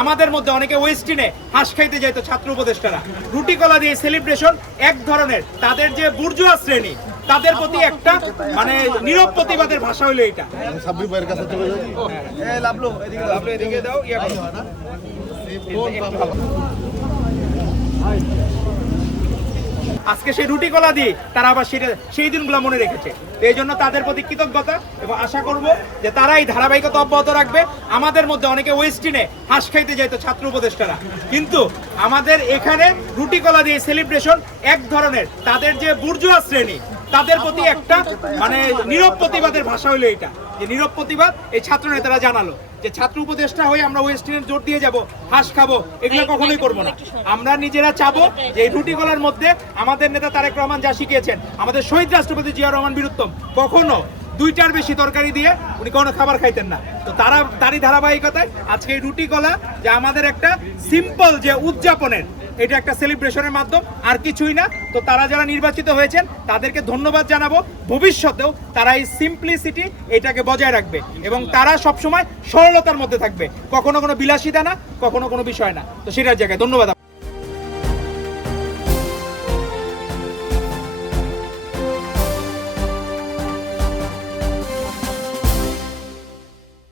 আমাদের মধ্যে অনেকে ওয়েস্টিনে হাঁস খাইতে যাইতো ছাত্র উপদেষ্টারা। রুটি কলা দিয়ে সেলিব্রেশন এক ধরনের, তাদের যে বুর্জুয়া শ্রেণী তাদের প্রতি একটা মানে নীরব প্রতিবাদের ভাষা হলো এটা। সাব্বির ভাইয়ের কাছে চলে যাই। এদিকে দাও, ইয়া করো। আজকে সেই রুটি কলা দিয়ে তারা আবার সেই দিনগুলো মনে রেখেছে। এই জন্য তাদের প্রতি কৃতজ্ঞতা এবং আশা করব যে তারা এই ধারাবাহিকতা অব্যাহত রাখবে। আমাদের মধ্যে অনেকে ওয়েস্টিনে হাঁস খাইতে যাইতো ছাত্র উপদেষ্টারা, কিন্তু আমাদের এখানে রুটি কলা দিয়ে সেলিব্রেশন এক ধরনের, তাদের যে বুর্জুয়া শ্রেণী তাদের প্রতি একটা মানে নীরব প্রতিবাদের ভাষা হলো এটা। যে নীরব প্রতিবাদ এই ছাত্র নেতারা জানালো যে ছাত্র উপদেষ্টা হয়ে আমরা ওয়েস্টিনের জোর দিয়ে যাব, হাঁস খাবো, এগুলো কখনোই করবো না। আমরা নিজেরা চাবো যে এই রুটি কলার মধ্যে আমাদের নেতা তারেক রহমান যা শিখিয়েছেন, আমাদের শহীদ রাষ্ট্রপতি জিয়া রহমান বীরুত্তম কখনো 2টার বেশি তরকারি দিয়ে উনি কোনো খাবার খাইতেন না। তো তারই ধারাবাহিকতায় আজকে এই রুটি কলা যে আমাদের একটা সিম্পল যে উদযাপনের, এটা একটা সেলিব্রেশনের মাধ্যম, আর কিছুই না। তো তারা যারা নির্বাচিত হয়েছেন তাদেরকে ধন্যবাদ জানাবো। ভবিষ্যতেও তারা এই সিম্পলিসিটি এটাকে বজায় রাখবে এবং তারা সবসময় সরলতার মধ্যে থাকবে, কখনো কোনো বিলাসিতা না, কখনো কোনো বিষয় না। তো সেটার জায়গায় ধন্যবাদ।